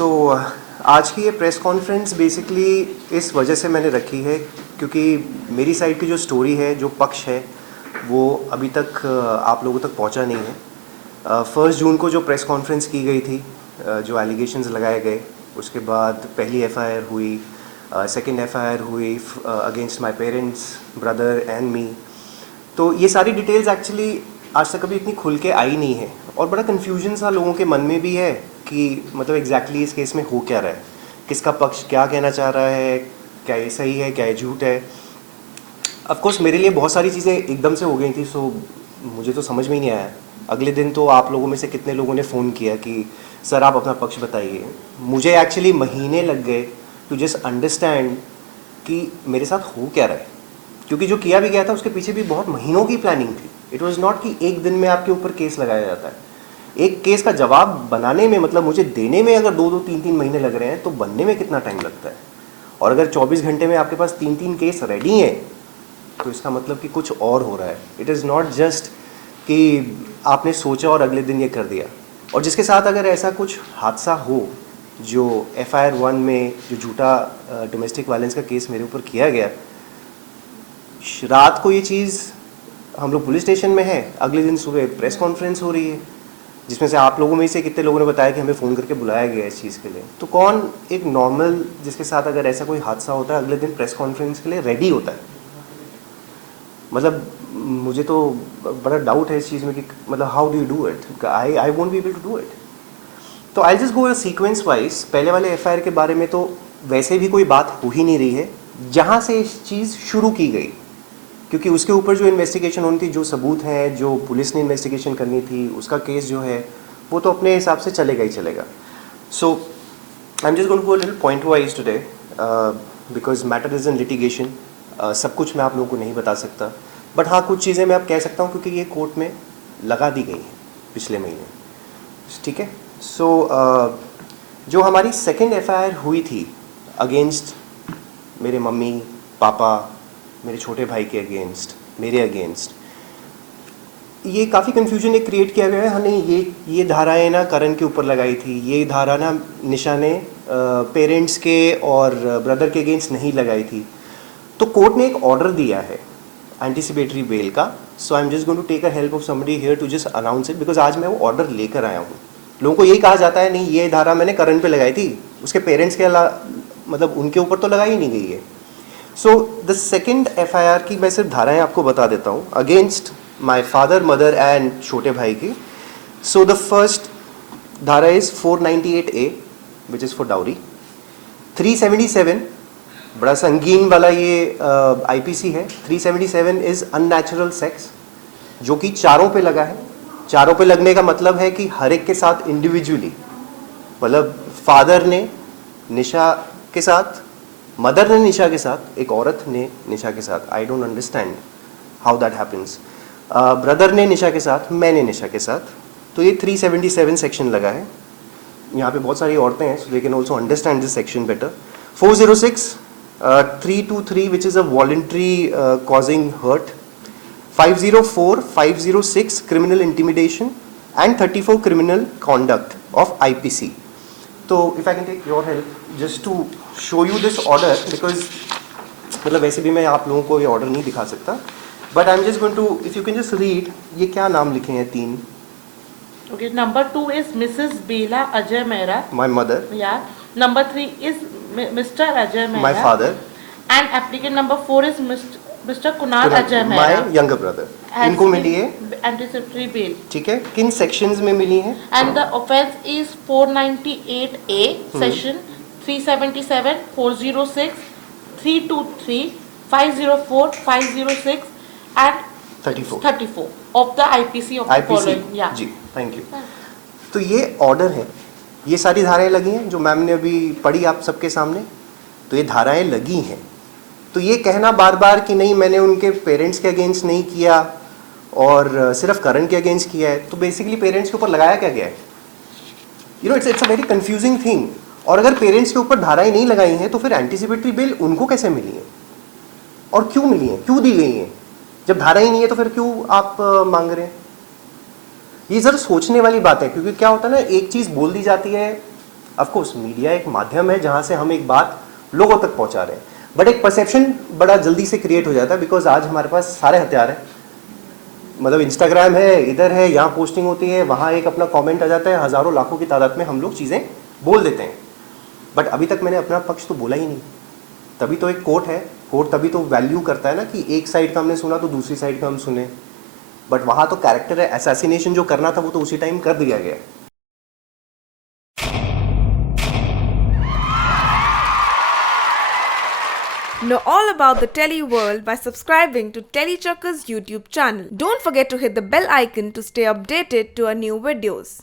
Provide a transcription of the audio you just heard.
आज की ये प्रेस कॉन्फ्रेंस बेसिकली इस वजह से मैंने रखी है क्योंकि मेरी साइड की जो स्टोरी है, जो पक्ष है, वो अभी तक आप लोगों तक पहुंचा नहीं है। 1 जून को जो प्रेस कॉन्फ्रेंस की गई थी, जो एलिगेशंस लगाए गए, उसके बाद पहली एफआईआर हुई, सेकंड एफआईआर हुई against my parents, brother and me. तो ये सारी डिटेल्स एक्चुअली आज तक कभी इतनी खुल के आई नहीं है और बड़ा कन्फ्यूजन सा लोगों के मन में भी है कि मतलब एग्जैक्टली इस केस में हो क्या रहा है, किसका पक्ष क्या कहना चाह रहा है, क्या ये सही है, क्या ये झूठ है। ऑफ कोर्स मेरे लिए बहुत सारी चीज़ें एकदम से हो गई थी, सो मुझे तो समझ में ही नहीं आया। अगले दिन तो आप लोगों में से कितने लोगों ने फ़ोन किया कि सर आप अपना पक्ष बताइए। मुझे एक्चुअली महीने लग गए टू जस्ट अंडरस्टैंड कि मेरे साथ हो क्या रहा है, क्योंकि जो किया भी गया था उसके पीछे भी बहुत महीनों की प्लानिंग थी। इट वाज नॉट कि एक दिन में आपके ऊपर केस लगाया जाता है। एक केस का जवाब बनाने में, मतलब मुझे देने में अगर 2-2 3-3 महीने लग रहे हैं तो बनने में कितना टाइम लगता है। और अगर 24 घंटे में आपके पास 3-3 केस रेडी हैं तो इसका मतलब कि कुछ और हो रहा है। इट इज़ नॉट जस्ट कि आपने सोचा और अगले दिन ये कर दिया। और जिसके साथ अगर ऐसा कुछ हादसा हो, जो FIR 1 में जो झूठा डोमेस्टिक वायलेंस का केस मेरे ऊपर किया गया, रात को ये चीज़ हम लोग पुलिस स्टेशन में है, अगले दिन सुबह प्रेस कॉन्फ्रेंस हो रही है, जिसमें से आप लोगों में से कितने लोगों ने बताया कि हमें फ़ोन करके बुलाया गया इस चीज़ के लिए। तो कौन एक नॉर्मल जिसके साथ अगर ऐसा कोई हादसा होता है अगले दिन प्रेस कॉन्फ्रेंस के लिए रेडी होता है? मतलब मुझे तो बड़ा डाउट है इस चीज़ में कि मतलब how do you do it. I won't be able to do it. तो I just go sequence wise. पहले वाले FIR के बारे में तो वैसे भी कोई बात हो ही नहीं रही है जहाँ से इस चीज़ शुरू की गई, क्योंकि उसके ऊपर जो इन्वेस्टिगेशन होनी थी, जो सबूत हैं, जो पुलिस ने इन्वेस्टिगेशन करनी थी, उसका केस जो है वो तो अपने हिसाब से चलेगा ही चलेगा। So I am just going to go little point wise today because matter is in litigation. सब कुछ मैं आप लोगों को नहीं बता सकता, बट हाँ कुछ चीज़ें मैं अब कह सकता हूँ क्योंकि ये कोर्ट में लगा दी गई हैं पिछले महीने। ठीक है। सो जो हमारी सेकेंड FIR हुई थी अगेंस्ट मेरे मम्मी पापा, मेरे छोटे भाई के अगेंस्ट, मेरे अगेंस्ट, ये काफ़ी कन्फ्यूजन एक क्रिएट किया गया है। हाँ नहीं, ये धाराएं ना करण के ऊपर लगाई थी, ये धारा ना निशा ने पेरेंट्स के और ब्रदर के अगेंस्ट नहीं लगाई थी। तो कोर्ट ने एक ऑर्डर दिया है एंटीसिपेटरी बेल का। So I am just going to take a help of somebody here to just announce it, because आज मैं वो ऑर्डर लेकर आया हूँ। लोगों को यही कहा जाता है नहीं ये धारा मैंने करण पे लगाई थी, उसके पेरेंट्स के मतलब उनके ऊपर तो लगाई नहीं गई है। सो द सेकेंड FIR की मैं सिर्फ धाराएं आपको बता देता हूँ against my father, mother and छोटे भाई की। सो द फर्स्ट धारा is 498A which is for dowry. 377 बड़ा संगीन वाला ये IPC है। 377 इज़ अननेचुरल सेक्स, जो कि चारों पे लगा है। चारों पे लगने का मतलब है कि हर एक के साथ इंडिविजुअली, मतलब फादर ने निशा के साथ, मदर ने निशा के साथ, एक औरत ने निशा के साथ। I don't understand how that happens. Brother ने निशा के साथ, मैंने निशा के साथ। तो ये 377 सेक्शन लगा है। यहाँ पे बहुत सारी औरतें हैं, so they can also understand this section better. 406 323 which is a voluntary causing hurt. 504 506 criminal intimidation and 34 criminal conduct of IPC. So if I can take your help just to show you this order, because मतलब वैसे भी मैं आप लोगों को ये order नहीं दिखा सकता, but I am just going to, if you can just read, ये क्या नाम लिखे हैं 3। Okay, number 2 is Mrs. Bela Ajay Mehra. My mother. Yeah. Number 3 is Mr. Ajay Mehra. My father. And applicant number 4 is Mr. Kunal Ajay Mehra. My younger brother. इनको मिली है anticipatory bail. ठीक है। किन सेक्शंस में मिली है? And the offence is 498A section 377 406 323 504 506 and 34 of the IPC of the following. Yeah. जी, thank you. तो ये ऑर्डर है, ये सारी धाराएं लगी हैं जो मैम ने अभी पढ़ी आप सबके सामने। तो ये धाराएं लगी हैं, तो ये कहना बार बार कि नहीं मैंने उनके पेरेंट्स के अगेंस्ट नहीं किया और सिर्फ करण के अगेंस्ट किया है, तो बेसिकली पेरेंट्स के ऊपर लगाया क्या गया है? You know it's a very confusing thing. और अगर पेरेंट्स के ऊपर धाराएं नहीं लगाई हैं तो फिर एंटीसिपेटरी बेल उनको कैसे मिली है और क्यों मिली है, क्यों दी गई है? जब धारा ही नहीं है तो फिर क्यों आप मांग रहे हैं? ये ज़रा सोचने वाली बात है, क्योंकि क्या होता है ना, एक चीज़ बोल दी जाती है, ऑफ कोर्स मीडिया एक माध्यम है जहाँ से हम एक बात लोगों तक पहुँचा रहे हैं, बट एक परसेप्शन बड़ा जल्दी से क्रिएट हो जाता है बिकॉज आज हमारे पास सारे हथियार हैं। मतलब इंस्टाग्राम है, इधर है, यहाँ पोस्टिंग होती है, वहाँ एक अपना कमेंट आ जाता है, हज़ारों लाखों की तादाद में हम लोग चीज़ें बोल देते हैं। बट अभी तक मैंने अपना पक्ष तो बोला ही नहीं। तभी तो एक कोर्ट है, कोर्ट तभी तो वैल्यू करता है ना कि एक साइड का हमने सुना तो दूसरी साइड का हम सुने। बट वहाँ तो कैरेक्टर असैसिनेशन जो करना था वो तो उसी टाइम कर दिया गया। Know all about the Tele world by subscribing to Telechakka's YouTube channel. Don't forget to hit the bell icon to stay updated to our new videos.